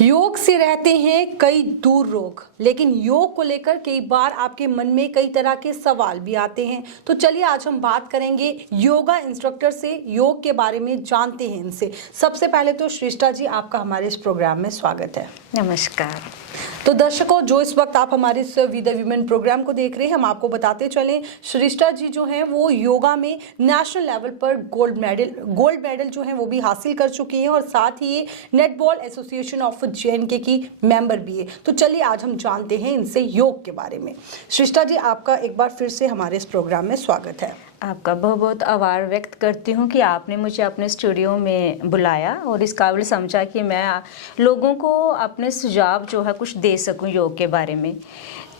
योग से रहते हैं कई दूर रोग, लेकिन योग को लेकर कई बार आपके मन में कई तरह के सवाल भी आते हैं। तो चलिए आज हम बात करेंगे योगा इंस्ट्रक्टर से, योग के बारे में जानते हैं इनसे। सबसे पहले तो श्रेष्ठा जी, आपका हमारे इस प्रोग्राम में स्वागत है। नमस्कार। तो दर्शकों, जो इस वक्त आप हमारे इस वी द वीमेन प्रोग्राम को देख रहे हैं, हम आपको बताते चलें, श्रेष्ठा जी जो हैं वो योगा में नेशनल लेवल पर गोल्ड मेडल जो है वो भी हासिल कर चुकी हैं और साथ ही ये नेटबॉल एसोसिएशन ऑफ जे.एन.के की मेंबर भी है। तो चलिए आज हम जानते हैं इनसे योग के बारे में। श्रेष्ठा जी, आपका एक बार फिर से हमारे इस प्रोग्राम में स्वागत है। आपका बहुत बहुत आभार व्यक्त करती हूँ कि आपने मुझे अपने स्टूडियो में बुलाया और इस काबिल समझा कि मैं लोगों को अपने सुझाव जो है कुछ दे सकूँ योग के बारे में।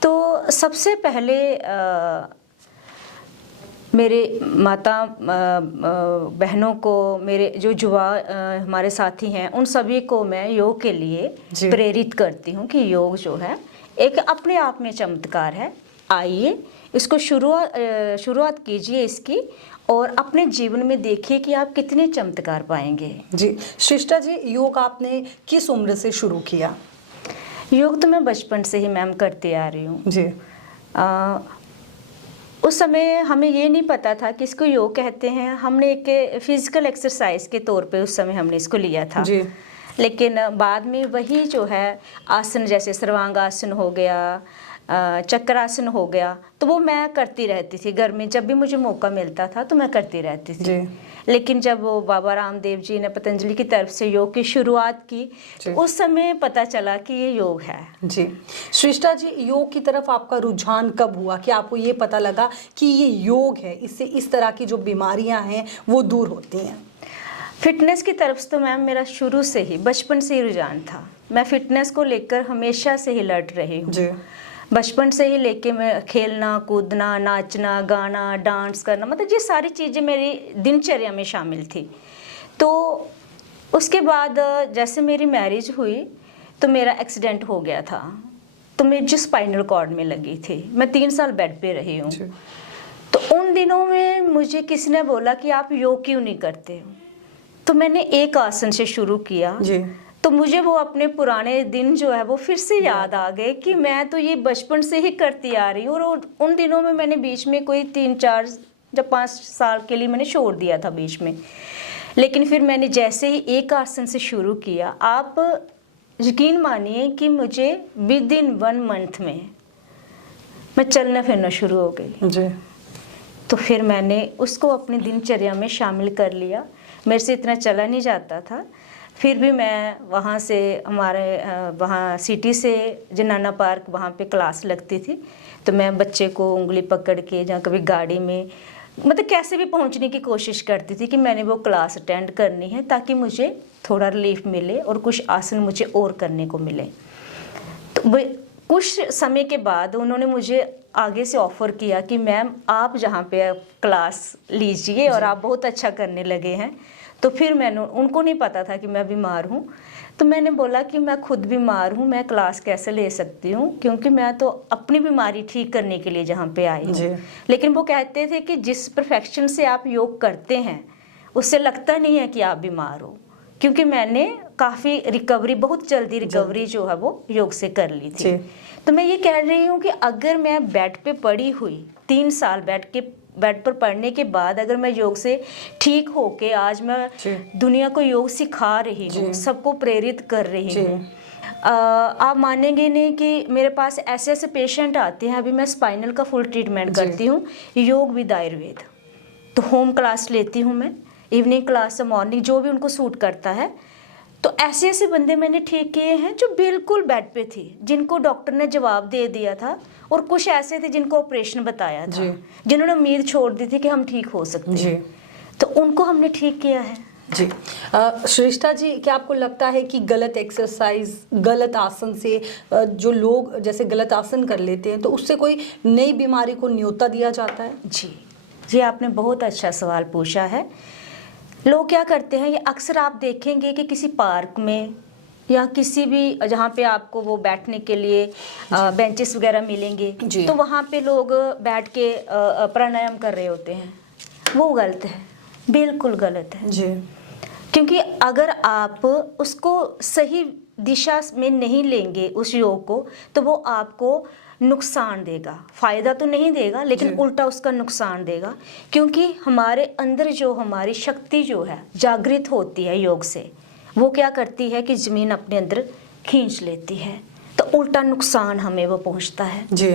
तो सबसे पहले मेरे माता बहनों को, मेरे जो युवा हमारे साथी हैं, उन सभी को मैं योग के लिए प्रेरित करती हूँ कि योग जो है एक अपने आप में चमत्कार है। आइए इसको शुरुआत कीजिए इसकी और अपने जीवन में देखिए कि आप कितने चमत्कार पाएंगे। जी श्रेष्ठा जी, योग आपने किस उम्र से शुरू किया? योग तो मैं बचपन से ही मैम करती आ रही हूँ जी। उस समय हमें ये नहीं पता था कि इसको योग कहते हैं। हमने एक फिजिकल एक्सरसाइज के तौर पे उस समय हमने इसको लिया था जी। लेकिन बाद में वही जो है आसन, जैसे सर्वांगासन हो गया, चक्रासन हो गया, तो वो मैं करती रहती थी घर में। जब भी मुझे मौका मिलता था तो मैं करती रहती थी जी। लेकिन जब वो बाबा रामदेव जी ने पतंजलि की तरफ से योग की शुरुआत की तो उस समय पता चला कि ये योग है जी। श्रेष्ठा जी, योग की तरफ आपका रुझान कब हुआ कि आपको ये पता लगा कि ये योग है, इससे इस तरह की जो बीमारियां हैं वो दूर होती हैं? फिटनेस की तरफ से तो मैम मेरा शुरू से ही, बचपन से ही रुझान था। मैं फिटनेस को लेकर हमेशा से ही लड़ रही हूँ। बचपन से ही लेके मैं खेलना, कूदना, नाचना, गाना, डांस करना, मतलब ये सारी चीज़ें मेरी दिनचर्या में शामिल थी। तो उसके बाद जैसे मेरी मैरिज हुई तो मेरा एक्सीडेंट हो गया था, तो मेरी जो स्पाइनल कॉर्ड में लगी थी, मैं 3 साल बेड पे रही हूँ। तो उन दिनों में मुझे किसी ने बोला कि आप योग क्यों नहीं करते हो, तो मैंने एक आसन से शुरू किया जी। तो मुझे वो अपने पुराने दिन जो है वो फिर से याद आ गए कि मैं तो ये बचपन से ही करती आ रही हूँ। और उन दिनों में मैंने बीच में कोई 3-4 या 5 साल के लिए मैंने छोड़ दिया था बीच में। लेकिन फिर मैंने जैसे ही एक आसन से शुरू किया, आप यकीन मानिए कि मुझे विद इन 1 मंथ में मैं चलना फिरना शुरू हो गई जी। तो फिर मैंने उसको अपनी दिनचर्या में शामिल कर लिया। मेरे से इतना चला नहीं जाता था, फिर भी मैं वहाँ से, हमारे वहाँ सिटी से जनाना पार्क, वहाँ पे क्लास लगती थी, तो मैं बच्चे को उंगली पकड़ के या कभी गाड़ी में, मतलब कैसे भी पहुँचने की कोशिश करती थी कि मैंने वो क्लास अटेंड करनी है ताकि मुझे थोड़ा रिलीफ मिले और कुछ आसन मुझे और करने को मिले। तो कुछ समय के बाद उन्होंने मुझे आगे से ऑफ़र किया कि मैम आप जहाँ पे क्लास लीजिए और आप बहुत अच्छा करने लगे हैं। तो फिर मैंने, उनको नहीं पता था कि मैं बीमार हूँ, तो मैंने बोला कि मैं खुद बीमार हूँ, मैं क्लास कैसे ले सकती हूँ, क्योंकि मैं तो अपनी बीमारी ठीक करने के लिए जहाँ पे आई हूँ। लेकिन वो कहते थे कि जिस परफेक्शन से आप योग करते हैं उससे लगता नहीं है कि आप बीमार हो, क्योंकि मैंने काफ़ी रिकवरी, बहुत जल्दी रिकवरी जो है वो योग से कर ली थी। तो मैं ये कह रही हूँ कि अगर मैं बेड पे पड़ी हुई 3 साल बेड पर पढ़ने के बाद अगर मैं योग से ठीक होके आज मैं दुनिया को योग सिखा रही हूँ, सबको प्रेरित कर रही हूँ, आप मानेंगे नहीं कि मेरे पास ऐसे ऐसे पेशेंट आते हैं। अभी मैं स्पाइनल का फुल ट्रीटमेंट करती हूँ, योग विद आयुर्वेद। तो होम क्लास लेती हूँ मैं, इवनिंग क्लास, मॉर्निंग, जो भी उनको सूट करता है। तो ऐसे ऐसे बंदे मैंने ठीक किए हैं जो बिल्कुल बेड पे थी, जिनको डॉक्टर ने जवाब दे दिया था, और कुछ ऐसे थे जिनको ऑपरेशन बताया था, जिन्होंने उम्मीद छोड़ दी थी कि हम ठीक हो सकते हैं, तो उनको हमने ठीक किया है जी। श्रेष्ठा जी, क्या आपको लगता है कि गलत एक्सरसाइज, गलत आसन से जो लोग जैसे गलत आसन कर लेते हैं तो उससे कोई नई बीमारी को न्योता दिया जाता है? जी, आपने बहुत अच्छा सवाल पूछा है। लोग क्या करते हैं, ये अक्सर आप देखेंगे कि किसी पार्क में या किसी भी जहाँ पे आपको वो बैठने के लिए बेंचेस वगैरह मिलेंगे, तो वहाँ पे लोग बैठ के प्राणायाम कर रहे होते हैं। वो गलत है, बिल्कुल गलत है जी। क्योंकि अगर आप उसको सही दिशा में नहीं लेंगे उस योग को तो वो आपको नुकसान देगा, फायदा तो नहीं देगा लेकिन उल्टा उसका नुकसान देगा। क्योंकि हमारे अंदर जो हमारी शक्ति जो है जागृत होती है योग से, वो क्या करती है कि जमीन अपने अंदर खींच लेती है, तो उल्टा नुकसान हमें वो पहुंचता है जी।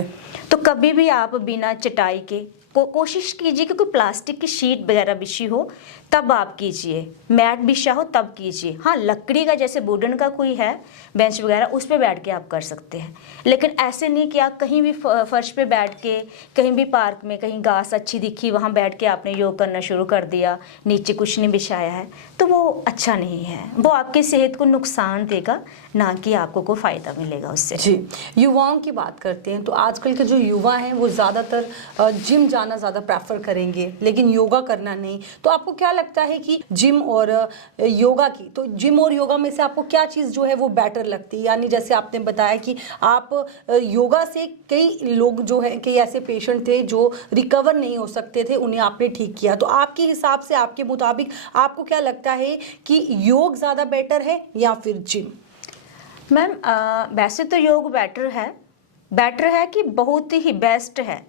तो कभी भी आप बिना चटाई के कोशिश कीजिए कि कोई प्लास्टिक की शीट वगैरह बिछी हो तब आप कीजिए, मैट बिछा हो तब कीजिए। हाँ, लकड़ी का जैसे वुडन का कोई है बेंच वगैरह उस पे बैठ के आप कर सकते हैं, लेकिन ऐसे नहीं कि आप कहीं भी फर्श पे बैठ के, कहीं भी पार्क में कहीं घास अच्छी दिखी वहाँ बैठ के आपने योग करना शुरू कर दिया, नीचे कुछ नहीं बिछाया है, तो वो अच्छा नहीं है, वो आपकी सेहत को नुकसान देगा, ना कि आपको कोई फ़ायदा मिलेगा उससे जी। युवाओं की बात करते हैं तो आजकल के जो युवा हैं वो ज़्यादातर जिम जाना ज़्यादा प्रेफर करेंगे लेकिन योगा करना नहीं। तो आपको क्या लगता है कि जिम और योगा की, तो जिम और योगा में से आपको क्या चीज़ जो है वो बेटर लगती है? यानी जैसे आपने बताया कि आप योगा से कई लोग जो है, कई ऐसे पेशेंट थे जो रिकवर नहीं हो सकते थे, उन्हें आपने ठीक किया। तो आपके हिसाब से, आपके मुताबिक आपको क्या लगता है कि योग ज़्यादा बेटर है या फिर जिम? मैम वैसे तो योग बेटर है कि बहुत ही बेस्ट है,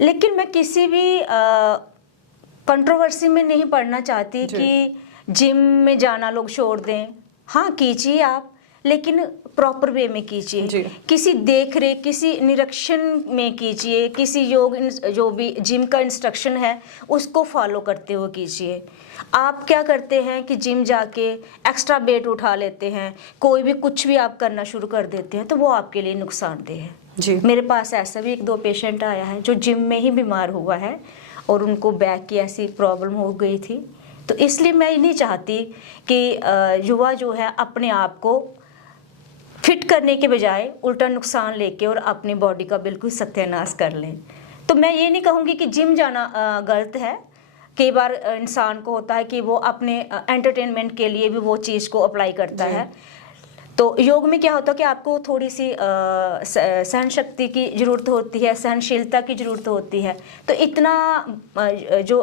लेकिन मैं किसी भी कंट्रोवर्सी में नहीं पड़ना चाहती कि जिम में जाना लोग छोड़ दें। हाँ कीजिए आप, लेकिन प्रॉपर वे में कीजिए, किसी देख रेख, किसी निरीक्षण में कीजिए, किसी योग जो भी जिम का इंस्ट्रक्शन है उसको फॉलो करते हुए कीजिए। आप क्या करते हैं कि जिम जाके एक्स्ट्रा वेट उठा लेते हैं, कोई भी कुछ भी आप करना शुरू कर देते हैं, तो वो आपके लिए नुकसानदेह है जी। मेरे पास ऐसा भी 1-2 पेशेंट आया है जो जिम में ही बीमार हुआ है और उनको बैक की ऐसी प्रॉब्लम हो गई थी। तो इसलिए मैं नहीं चाहती कि युवा जो है अपने आप को फिट करने के बजाय उल्टा नुकसान लेके और अपनी बॉडी का बिल्कुल सत्यानाश कर लें। तो मैं ये नहीं कहूँगी कि जिम जाना गलत है। कई बार इंसान को होता है कि वो अपने एंटरटेनमेंट के लिए भी वो चीज़ को अप्लाई करता है। तो योग में क्या होता है कि आपको थोड़ी सी सहन शक्ति की ज़रूरत होती है, सहनशीलता की ज़रूरत होती है। तो इतना जो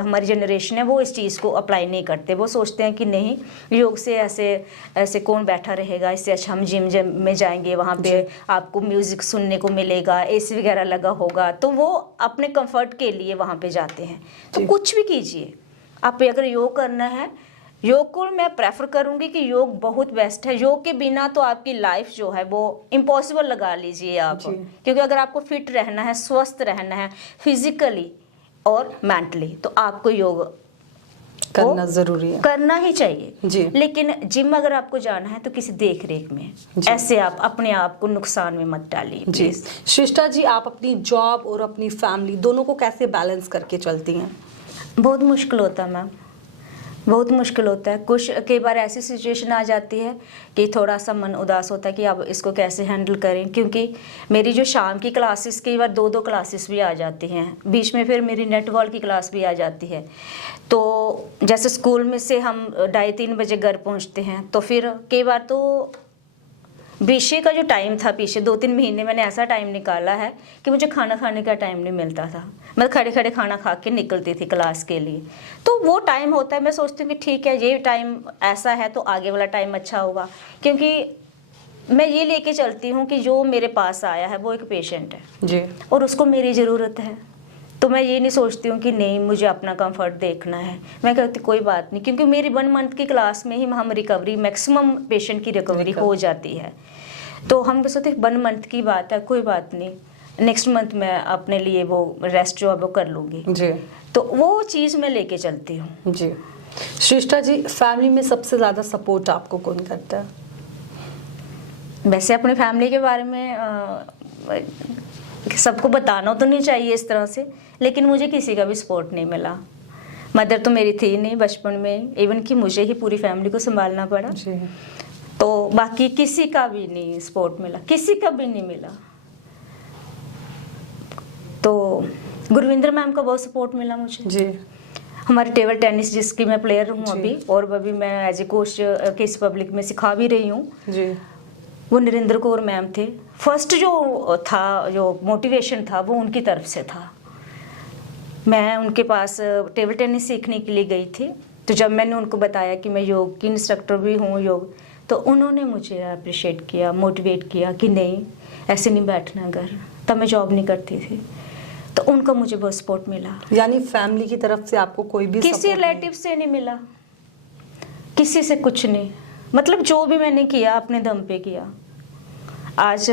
हमारी जनरेशन है वो इस चीज़ को अप्लाई नहीं करते। वो सोचते हैं कि नहीं, योग से ऐसे कौन बैठा रहेगा, इससे अच्छा हम जिम में जाएंगे, वहाँ पे आपको म्यूज़िक सुनने को मिलेगा, एसी वगैरह लगा होगा, तो वो अपने कंफर्ट के लिए वहाँ पे जाते हैं। तो कुछ भी कीजिए आप, अगर योग करना है, योग को मैं प्रेफर करूंगी कि योग बहुत बेस्ट है। योग के बिना तो आपकी लाइफ जो है वो इम्पॉसिबल लगा लीजिए आप, क्योंकि अगर आपको फिट रहना है, स्वस्थ रहना है फिजिकली और मेंटली, तो आपको योग करना जरूरी है, करना ही चाहिए जी। लेकिन जिम अगर आपको जाना है तो किसी देख रेख में, ऐसे आप अपने आप को नुकसान में मत डालिए जी। सृष्टा जी, आप अपनी जॉब और अपनी फैमिली दोनों को कैसे बैलेंस करके चलती हैं? बहुत मुश्किल होता है मैम, बहुत मुश्किल होता है। कुछ कई बार ऐसी सिचुएशन आ जाती है कि थोड़ा सा मन उदास होता है कि अब इसको कैसे हैंडल करें, क्योंकि मेरी जो शाम की क्लासेस, कई बार 2-2 क्लासेस भी आ जाती हैं, बीच में फिर मेरी नेटबॉल की क्लास भी आ जाती है। तो जैसे स्कूल में से हम 2:30-3 बजे घर पहुंचते हैं, तो फिर कई बार तो विषय का जो टाइम था पीछे 2-3 महीने मैंने ऐसा टाइम निकाला है कि मुझे खाना खाने का टाइम नहीं मिलता था। मैं खड़े खड़े खाना खा के निकलती थी क्लास के लिए। तो वो टाइम होता है, मैं सोचती हूँ कि ठीक है, ये टाइम ऐसा है तो आगे वाला टाइम अच्छा होगा, क्योंकि मैं ये लेके चलती हूँ कि जो मेरे पास आया है वो एक पेशेंट है जी, और उसको मेरी ज़रूरत है। तो मैं ये नहीं सोचती हूँ कि नहीं मुझे अपना कंफर्ट देखना है। मैं कहती कोई बात नहीं, क्योंकि मेरी 1 मंथ की क्लास में ही हम रिकवरी, मैक्सिमम पेशेंट की रिकवरी हो जाती है। तो हम सोचते 1 मंथ की बात है, कोई बात नहीं, नेक्स्ट मंथ मैं अपने लिए वो रेस्ट जो है वो कर लूँगी जी। तो वो चीज़ मैं लेके चलती हूँ जी। सृष्टा जी, फैमिली में सबसे ज़्यादा सपोर्ट आपको कौन करता है? वैसे अपनी फैमिली के बारे में सबको बताना तो नहीं चाहिए इस तरह से, लेकिन मुझे किसी का भी सपोर्ट नहीं मिला। मदर तो मेरी थी नहीं बचपन में, इवन कि मुझे ही पूरी फैमिली को संभालना पड़ा जी। तो बाकी किसी का भी नहीं सपोर्ट मिला, किसी का भी नहीं मिला। तो गुरविंदर मैम का बहुत सपोर्ट मिला मुझे जी। हमारे टेबल टेनिस जिसकी मैं प्लेयर हूँ अभी, और अभी मैं एज ए कोच केस पब्लिक में सिखा भी रही हूँ जी। वो नरेंद्र कौर मैम थे। फर्स्ट जो था, जो मोटिवेशन था वो उनकी तरफ से था। मैं उनके पास टेबल टेनिस सीखने के लिए गई थी, तो जब मैंने उनको बताया कि मैं योग की इंस्ट्रक्टर भी हूँ योग, तो उन्होंने मुझे अप्रिशिएट किया, मोटिवेट किया कि नहीं ऐसे नहीं बैठना घर। तब मैं जॉब नहीं करती थी, तो उनका मुझे बहुत सपोर्ट मिला। यानी फैमिली की तरफ से आपको कोई भी किसी रिलेटिव से नहीं मिला, किसी से कुछ नहीं। मतलब जो भी मैंने किया अपने दम पे किया। आज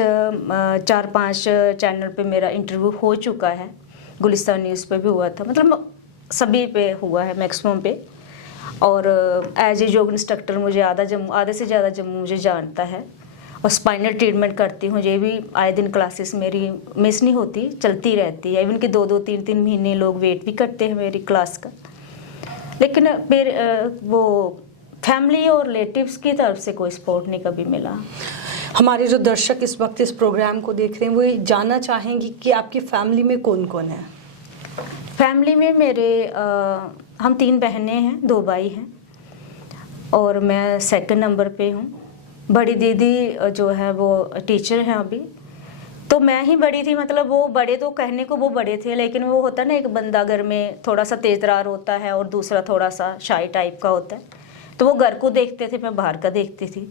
4-5 चैनल पे मेरा इंटरव्यू हो चुका है, गुलिस्तान न्यूज़ पे भी हुआ था, मतलब सभी पे हुआ है मैक्सिमम पे। और एज ए योग इंस्ट्रक्टर मुझे आधे से ज़्यादा जम्मू मुझे जानता है। और स्पाइनल ट्रीटमेंट करती हूँ, ये भी आए दिन क्लासेस मेरी मिस नहीं होती, चलती रहती है। इवन कि 2-2, 3-3 महीने लोग वेट भी करते हैं मेरी क्लास का। लेकिन फिर वो फैमिली और रिलेटिव्स की तरफ से कोई सपोर्ट नहीं कभी मिला। हमारे जो दर्शक इस वक्त इस प्रोग्राम को देख रहे हैं वो ये जानना चाहेंगी कि आपकी फैमिली में कौन कौन है? फैमिली में मेरे हम 3 बहनें हैं, 2 भाई हैं और मैं सेकंड नंबर पे हूँ। बड़ी दीदी जो है वो टीचर हैं अभी, तो मैं ही बड़ी थी। मतलब वो बड़े तो कहने को वो बड़े थे, लेकिन वो होता है ना एक बंदा घर में थोड़ा सा तेजरार होता है और दूसरा थोड़ा सा शाई टाइप का होता है। तो वो घर को देखते थे, मैं बाहर का देखती थी।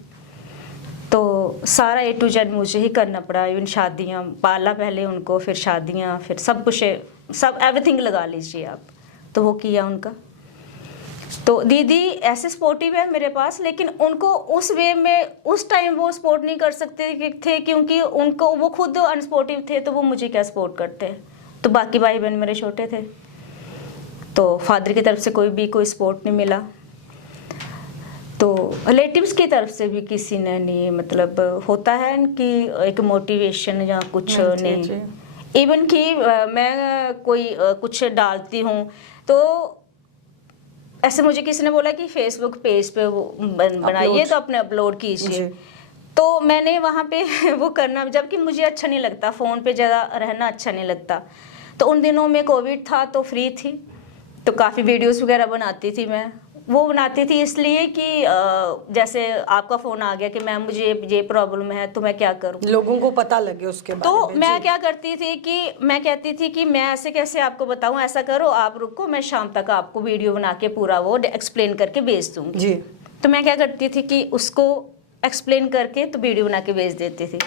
तो सारा A to Z मुझे ही करना पड़ा। इवन शादियाँ पाला पहले उनको, फिर शादियाँ, फिर सब कुछ, सब एवरीथिंग लगा लीजिए आप। तो वो किया उनका। तो दीदी ऐसे सपोर्टिव है मेरे पास, लेकिन उनको उस वे में उस टाइम वो सपोर्ट नहीं कर सकते थे, क्योंकि उनको वो खुद अनसपोर्टिव थे, तो वो मुझे क्या सपोर्ट करते हैं। तो बाकी भाई बहन मेरे छोटे थे, तो फादर की तरफ से कोई सपोर्ट नहीं मिला। तो रिलेटिव्स की तरफ से भी किसी ने नहीं, मतलब होता है कि एक मोटिवेशन या कुछ नहीं। इवन कि मैं कोई कुछ डालती हूँ तो ऐसे मुझे किसी ने बोला कि फेसबुक पेज पे वो बनाइए, तो अपने अपलोड कीजिए। तो मैंने वहाँ पे वो करना, जबकि मुझे अच्छा नहीं लगता, फ़ोन पे ज़्यादा रहना अच्छा नहीं लगता। तो उन दिनों में कोविड था तो फ्री थी, तो काफ़ी वीडियोस वगैरह बनाती थी मैं। वो बनाती थी इसलिए कि जैसे आपका फ़ोन आ गया कि मैम मुझे ये प्रॉब्लम है, तो मैं क्या करूं, लोगों को पता लगे उसके बारे में। तो मैं क्या करती थी कि मैं कहती थी कि मैं ऐसे कैसे आपको बताऊं, ऐसा करो आप रुको, मैं शाम तक आपको वीडियो बना के पूरा वो एक्सप्लेन करके भेज दूंगी जी। तो मैं क्या करती थी कि उसको एक्सप्लेन करके तो वीडियो बना के भेज देती थी।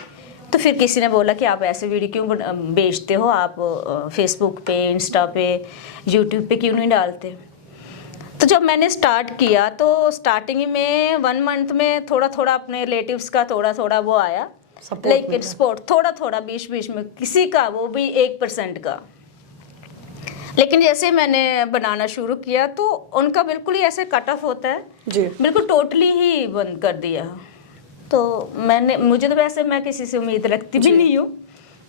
तो फिर किसी ने बोला कि आप ऐसे वीडियो क्यों भेजते हो, आप फेसबुक पे, इंस्टा पे, यूट्यूब पे क्यों नहीं डालते। तो जब मैंने स्टार्ट किया तो स्टार्टिंग में 1 मंथ में थोड़ा थोड़ा अपने रिलेटिव्स का थोड़ा थोड़ा वो आया, लेकिन सपोर्ट थोड़ा थोड़ा बीच में किसी का, वो भी 1% का। लेकिन जैसे मैंने बनाना शुरू किया तो उनका बिल्कुल ही ऐसे कट ऑफ होता है जी, बिल्कुल टोटली ही बंद कर दिया। तो मुझे तो वैसे मैं किसी से उम्मीद रखती भी नहीं हूँ,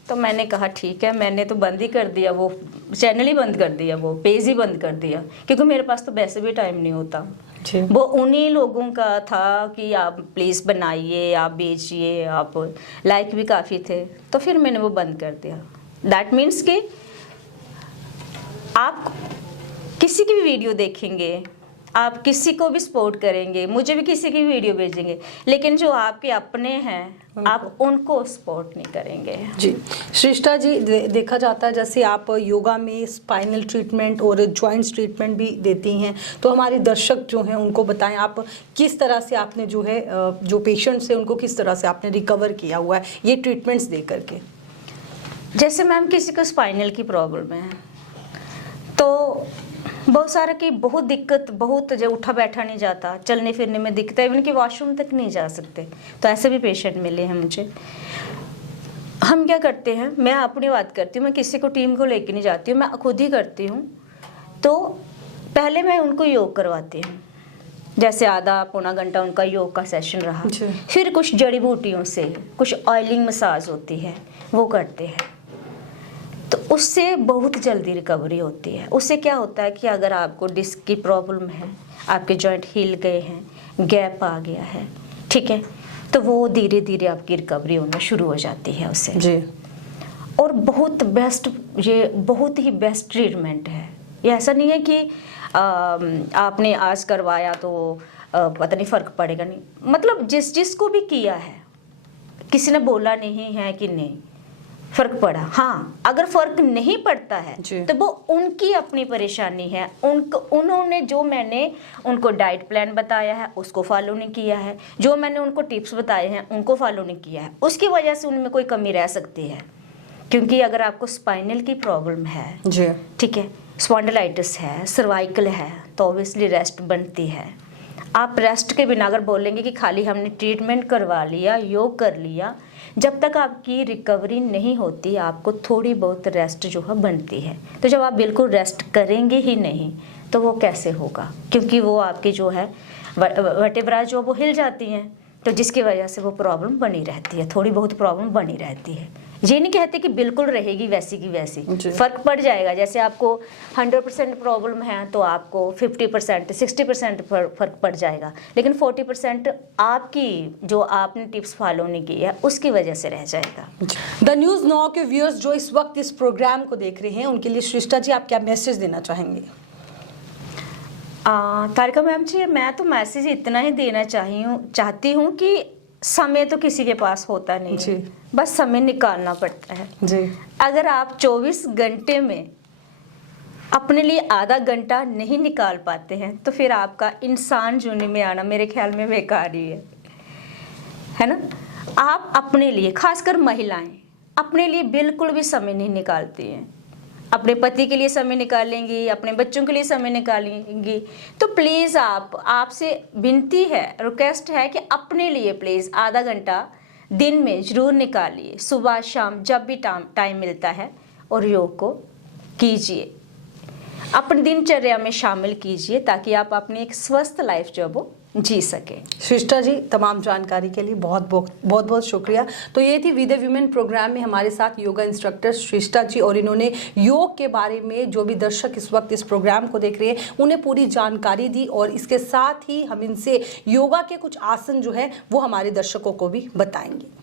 तो मैंने कहा ठीक है, मैंने तो बंद ही कर दिया, वो चैनल ही बंद कर दिया, वो पेज ही बंद कर दिया, क्योंकि मेरे पास तो वैसे भी टाइम नहीं होता। वो उन्हीं लोगों का था कि आप प्लीज़ बनाइए, आप भेजिए, आप लाइक भी काफ़ी थे, तो फिर मैंने वो बंद कर दिया। दैट मीन्स कि आप किसी की भी वीडियो देखेंगे, आप किसी को भी सपोर्ट करेंगे, मुझे भी किसी की वीडियो भेजेंगे, लेकिन जो आपके अपने हैं आप उनको सपोर्ट नहीं करेंगे जी। श्रेष्ठा जी, देखा जाता है जैसे आप योगा में स्पाइनल ट्रीटमेंट और जॉइंट्स ट्रीटमेंट भी देती हैं, तो हमारे दर्शक जो हैं उनको बताएं आप किस तरह से आपने जो है जो पेशेंट्स हैं उनको किस तरह से आपने रिकवर किया हुआ है ये ट्रीटमेंट्स दे करके। जैसे मैम किसी को स्पाइनल की प्रॉब्लम है तो बहुत सारे की बहुत दिक्कत, बहुत जो उठा बैठा नहीं जाता, चलने फिरने में दिक्कत है, इवन कि वॉशरूम तक नहीं जा सकते, तो ऐसे भी पेशेंट मिले हैं मुझे। हम क्या करते हैं, मैं अपनी बात करती हूँ, मैं किसी को टीम को लेके नहीं जाती हूँ, मैं खुद ही करती हूँ। तो पहले मैं उनको योग करवाती हूँ, जैसे आधा पौना घंटा उनका योग का सेशन रहा, फिर कुछ जड़ी बूटियों से कुछ ऑयलिंग मसाज होती है वो करते हैं, तो उससे बहुत जल्दी रिकवरी होती है। उससे क्या होता है कि अगर आपको डिस्क की प्रॉब्लम है, आपके जॉइंट हिल गए हैं, गैप आ गया है, ठीक है, तो वो धीरे धीरे आपकी रिकवरी होना शुरू हो जाती है उससे जी। और बहुत बेस्ट, ये बहुत ही बेस्ट ट्रीटमेंट है। ये ऐसा नहीं है कि आपने आज करवाया तो पता नहीं फ़र्क पड़ेगा, नहीं, मतलब जिसको भी किया है, किसी ने बोला नहीं है कि नहीं, फर्क पड़ा। हाँ, अगर फर्क नहीं पड़ता है तो वो उनकी अपनी परेशानी है। उन्होंने जो मैंने उनको डाइट प्लान बताया है उसको फॉलो नहीं किया है, जो मैंने उनको टिप्स बताए हैं उनको फॉलो नहीं किया है, उसकी वजह से उनमें कोई कमी रह सकती है। क्योंकि अगर आपको स्पाइनल की प्रॉब्लम है, ठीक है, स्पॉन्डिलाइटिस है, सर्वाइकल है, तो ऑब्वियसली रेस्ट बनती है। आप रेस्ट के बिना अगर बोलेंगे कि खाली हमने ट्रीटमेंट करवा लिया, योग कर लिया, जब तक आपकी रिकवरी नहीं होती आपको थोड़ी बहुत रेस्ट जो है बनती है। तो जब आप बिल्कुल रेस्ट करेंगे ही नहीं तो वो कैसे होगा, क्योंकि वो आपकी जो है वर्टेब्रा जो वो हिल जाती हैं, तो जिसकी वजह से वो प्रॉब्लम बनी रहती है, थोड़ी बहुत प्रॉब्लम बनी रहती है। ये नहीं कहते कि बिल्कुल रहेगी वैसी की वैसी, फर्क पड़ जाएगा। जैसे आपको 100% प्रॉब्लम है तो आपको 50% 60% फर्क पड़ जाएगा, लेकिन 40% आपकी जो आपने टिप्स फॉलो नहीं की है उसकी वजह से रह जाएगा। द न्यूज़ नाउ के व्यूअर्स जो इस वक्त इस प्रोग्राम को देख रहे हैं उनके लिए श्रेष्ठा जी आप क्या मैसेज देना चाहेंगे? तारिका मैम जी, मैं तो मैसेज इतना ही देना चाहती हूँ कि समय तो किसी के पास होता नहीं है, बस समय निकालना पड़ता है जी। अगर आप 24 घंटे में अपने लिए आधा घंटा नहीं निकाल पाते हैं तो फिर आपका इंसान जूनी में आना मेरे ख्याल में बेकार ही है ना। आप अपने लिए, खासकर महिलाएं अपने लिए बिल्कुल भी समय नहीं निकालती हैं। अपने पति के लिए समय निकालेंगी, अपने बच्चों के लिए समय निकालेंगी, तो प्लीज़ आपसे विनती है, रिक्वेस्ट है कि अपने लिए प्लीज़ आधा घंटा दिन में ज़रूर निकालिए, सुबह शाम जब भी टाइम मिलता है, और योग को कीजिए, अपनी दिनचर्या में शामिल कीजिए ताकि आप अपनी एक स्वस्थ लाइफ जो वो जी सके। श्रेष्ठा जी तमाम जानकारी के लिए बहुत बहुत शुक्रिया। तो ये थी वी द वीमेन प्रोग्राम में हमारे साथ योगा इंस्ट्रक्टर श्रेष्ठा जी, और इन्होंने योग के बारे में जो भी दर्शक इस वक्त इस प्रोग्राम को देख रहे हैं उन्हें पूरी जानकारी दी, और इसके साथ ही हम इनसे योगा के कुछ आसन जो है वो हमारे दर्शकों को भी बताएंगे।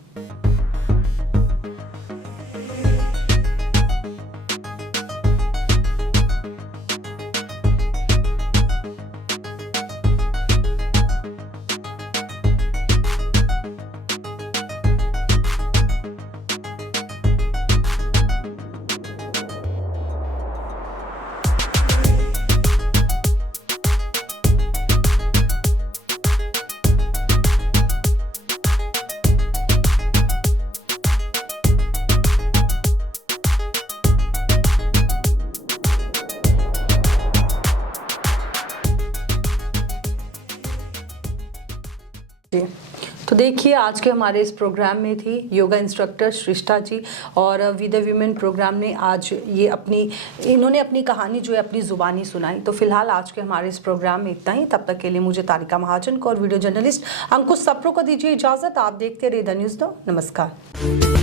तो देखिए आज के हमारे इस प्रोग्राम में थी योगा इंस्ट्रक्टर श्रेष्ठा जी, और वी द वीमेन प्रोग्राम ने आज इन्होंने अपनी कहानी जो है अपनी ज़ुबानी सुनाई। तो फिलहाल आज के हमारे इस प्रोग्राम में इतना ही। तब तक के लिए मुझे तारिका महाजन को और वीडियो जर्नलिस्ट अंकुश सप्रो को दीजिए इजाज़त। आप देखते रहिए द न्यूज़ नाउ। नमस्कार।